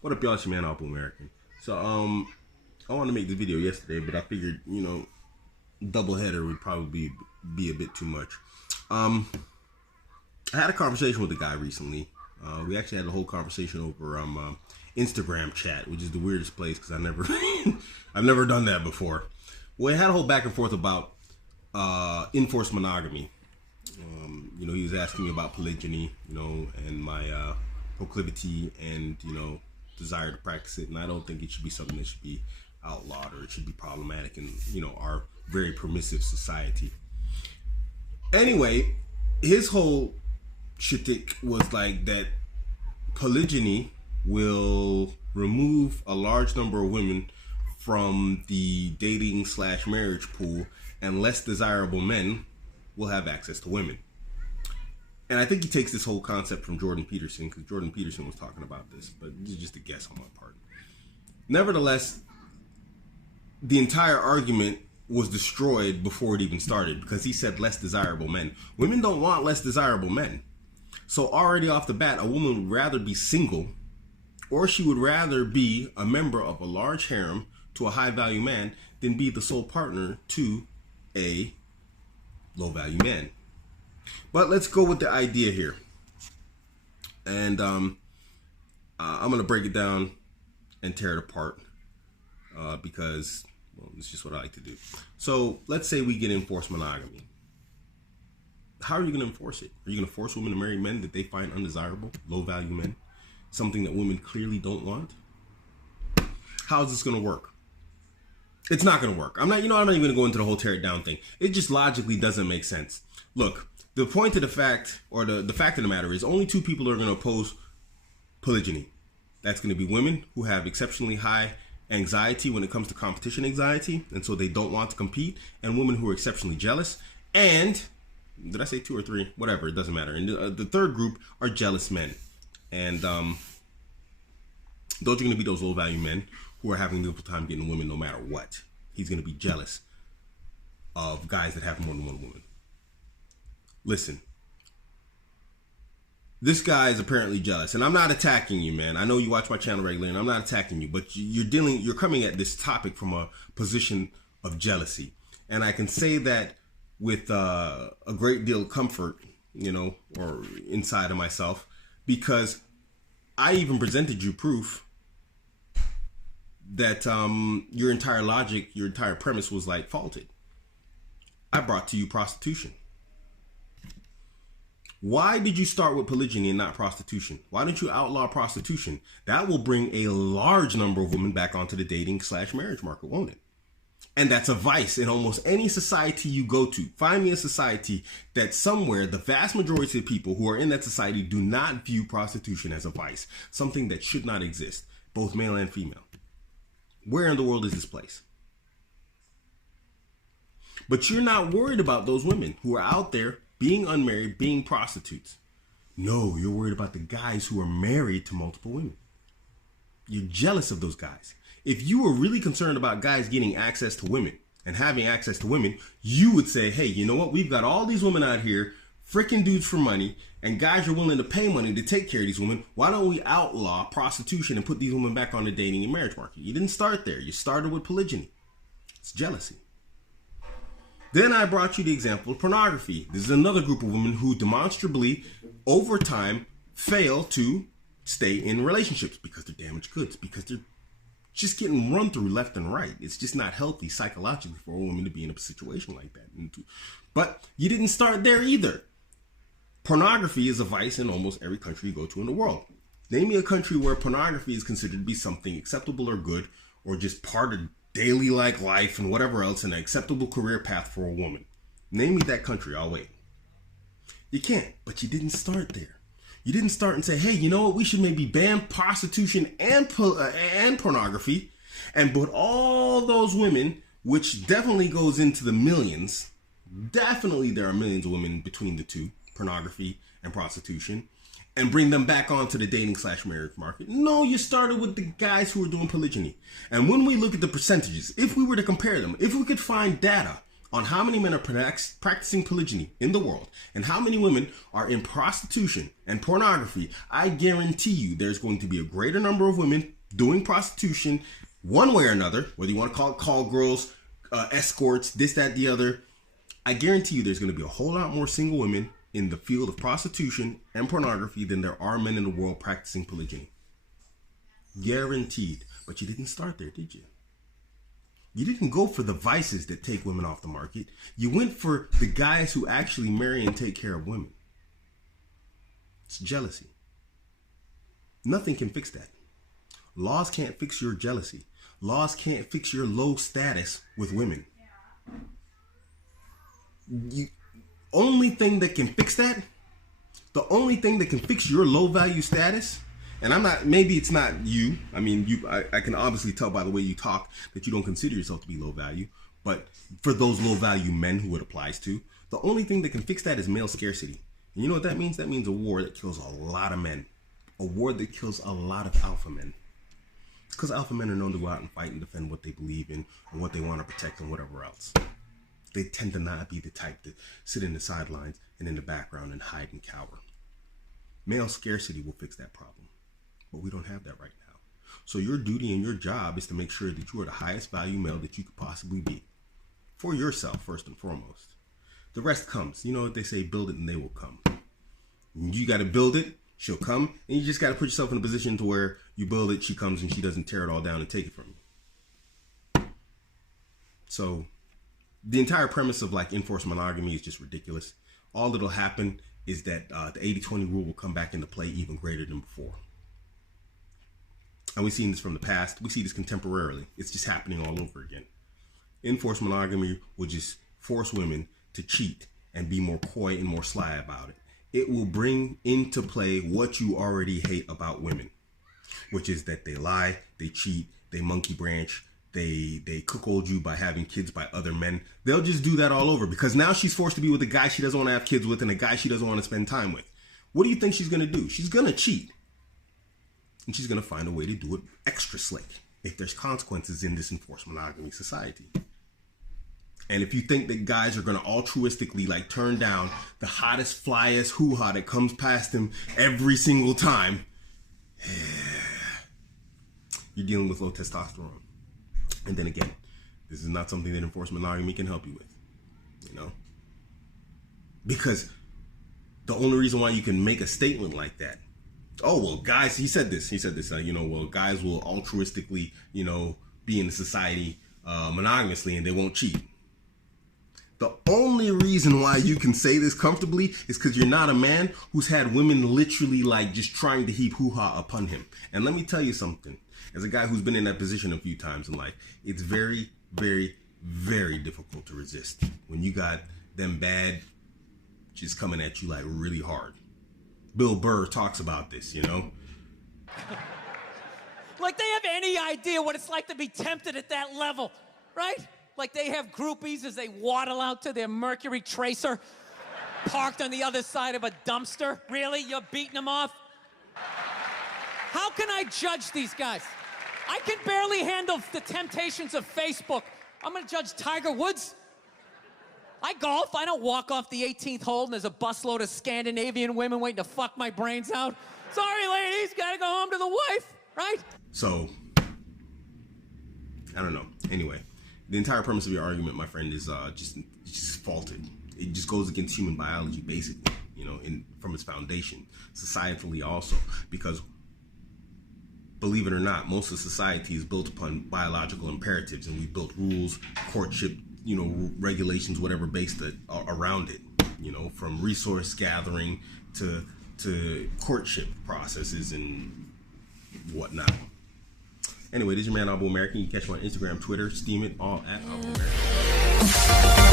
What up, y'all? It's your man, Abuamerican. So, I wanted to make this video yesterday, but I figured, double header would probably be a bit too much. I had a conversation with a guy recently. We actually had a whole conversation over Instagram chat, which is the weirdest place because I've never done that before. We had a whole back and forth about enforced monogamy. He was asking me about polygyny, and my proclivity and, desire to practice it. And I don't think it should be something that should be outlawed or it should be problematic in, our very permissive society. Anyway, his whole shtick was like that polygyny will remove a large number of women from the dating/marriage pool, and less desirable men will have access to women. And I think he takes this whole concept from Jordan Peterson, because Jordan Peterson was talking about this, but this is just a guess on my part. Nevertheless, the entire argument was destroyed before it even started, because he said less desirable men. Women don't want less desirable men. So already off the bat, a woman would rather be single, or she would rather be a member of a large harem to a high-value man than be the sole partner to a low-value man. But let's go with the idea here. And I'm going to break it down and tear it apart because, well, it's just what I like to do. So let's say we get enforced monogamy. How are you going to enforce it? Are you going to force women to marry men that they find undesirable, low-value men? Something that women clearly don't want? How is this going to work? It's not going to work. I'm not even going to go into the whole tear it down thing. It just logically doesn't make sense. Look, the point of the fact, or the fact of the matter is, only two people are going to oppose polygyny. That's going to be women who have exceptionally high anxiety when it comes to competition anxiety, and so they don't want to compete, and women who are exceptionally jealous. And, did I say two or three? Whatever, it doesn't matter. And the third group are jealous men. And those are going to be those low-value men who are having a difficult time getting women no matter what. He's going to be jealous of guys that have more than one woman. Listen, this guy is apparently jealous, and I'm not attacking you, man. I know you watch my channel regularly, and I'm not attacking you, but you're coming at this topic from a position of jealousy. And I can say that with a great deal of comfort, or inside of myself, because I even presented you proof that your entire logic, your entire premise was like faulted. I brought to you prostitution. Why did you start with polygyny and not prostitution? Why don't you outlaw prostitution? That will bring a large number of women back onto the dating/marriage market, won't it? And that's a vice in almost any society you go to. Find me a society that somewhere the vast majority of people who are in that society do not view prostitution as a vice, something that should not exist, both male and female. Where in the world is this place? But you're not worried about those women who are out there being unmarried, being prostitutes. No, you're worried about the guys who are married to multiple women. You're jealous of those guys. If you were really concerned about guys getting access to women and having access to women, you would say, hey, you know what? We've got all these women out here, freaking dudes for money, and guys are willing to pay money to take care of these women. Why don't we outlaw prostitution and put these women back on the dating and marriage market? You didn't start there. You started with polygyny. It's jealousy. Then I brought you the example of pornography. This is another group of women who demonstrably, over time, fail to stay in relationships because they're damaged goods, because they're just getting run through left and right. It's just not healthy psychologically for a woman to be in a situation like that. But you didn't start there either. Pornography is a vice in almost every country you go to in the world. Name me a country where pornography is considered to be something acceptable or good, or just part of daily life and whatever else, an acceptable career path for a woman. Name me that country, I'll wait. You can't, but you didn't start there. You didn't start and say, hey, you know what, we should maybe ban prostitution and pornography and put all those women, which definitely goes into the millions. Definitely there are millions of women between the two, pornography and prostitution, and bring them back onto the dating/marriage market. No, you started with the guys who are doing polygyny. And when we look at the percentages, if we were to compare them, if we could find data on how many men are practicing polygyny in the world and how many women are in prostitution and pornography, I guarantee you there's going to be a greater number of women doing prostitution one way or another, whether you want to call girls, escorts, this, that, the other. I guarantee you there's going to be a whole lot more single women in the field of prostitution and pornography than there are men in the world practicing polygyny. Guaranteed. But you didn't start there, did you? You didn't go for the vices that take women off the market. You went for the guys who actually marry and take care of women. It's jealousy. Nothing can fix that. Laws can't fix your jealousy. Laws can't fix your low status with women. The only thing that can fix that, the only thing that can fix your low value status, and I'm not, maybe it's not you. I mean, I can obviously tell by the way you talk that you don't consider yourself to be low value. But for those low value men who it applies to, the only thing that can fix that is male scarcity. And you know what that means? That means a war that kills a lot of men. A war that kills a lot of alpha men. It's because alpha men are known to go out and fight and defend what they believe in and what they want to protect and whatever else. They tend to not be the type to sit in the sidelines and in the background and hide and cower. Male scarcity will fix that problem. But we don't have that right now. So your duty and your job is to make sure that you are the highest value male that you could possibly be. For yourself, first and foremost. The rest comes. You know what they say, build it and they will come. You got to build it, she'll come, and you just got to put yourself in a position to where you build it, she comes, and she doesn't tear it all down and take it from you. So the entire premise of like enforced monogamy is just ridiculous. All that'll happen is that the 80-20 rule will come back into play even greater than before. And we've seen this from the past. We see this contemporarily. It's just happening all over again. Enforced monogamy will just force women to cheat and be more coy and more sly about it. It will bring into play what you already hate about women, which is that they lie, they cheat, they monkey branch, they cuckold you by having kids by other men. They'll just do that all over because now she's forced to be with a guy she doesn't want to have kids with and a guy she doesn't want to spend time with. What do you think she's going to do? She's going to cheat. And she's going to find a way to do it extra slick if there's consequences in this enforced monogamy society. And if you think that guys are going to altruistically like turn down the hottest, flyest hoo-ha that comes past them every single time, you're dealing with low testosterone. And then again, this is not something that enforced monogamy can help you with, you know? Because the only reason why you can make a statement like that, oh, well, guys, he said this, well, guys will altruistically, be in the society monogamously and they won't cheat. The only reason why you can say this comfortably is because you're not a man who's had women literally like just trying to heap hoo-ha upon him. And let me tell you something. As a guy who's been in that position a few times in life, it's very, very, very difficult to resist when you got them bad just coming at you like really hard. Bill Burr talks about this, Like they have any idea what it's like to be tempted at that level, right? Like they have groupies as they waddle out to their Mercury Tracer parked on the other side of a dumpster. Really? You're beating them off? How can I judge these guys? I can barely handle the temptations of Facebook. I'm gonna judge Tiger Woods? I golf. I don't walk off the 18th hole and there's a busload of Scandinavian women waiting to fuck my brains out. Sorry, ladies, gotta go home to the wife, right? So, I don't know. Anyway, the entire premise of your argument, my friend, is just faulted. It just goes against human biology, basically, from its foundation, societally also, because believe it or not, most of society is built upon biological imperatives, and we built rules, courtship, regulations, whatever, based around it, from resource gathering to courtship processes and whatnot. Anyway, this is your man, Abuamerican. You can catch me on Instagram, Twitter, Steam it, all at Abuamerican.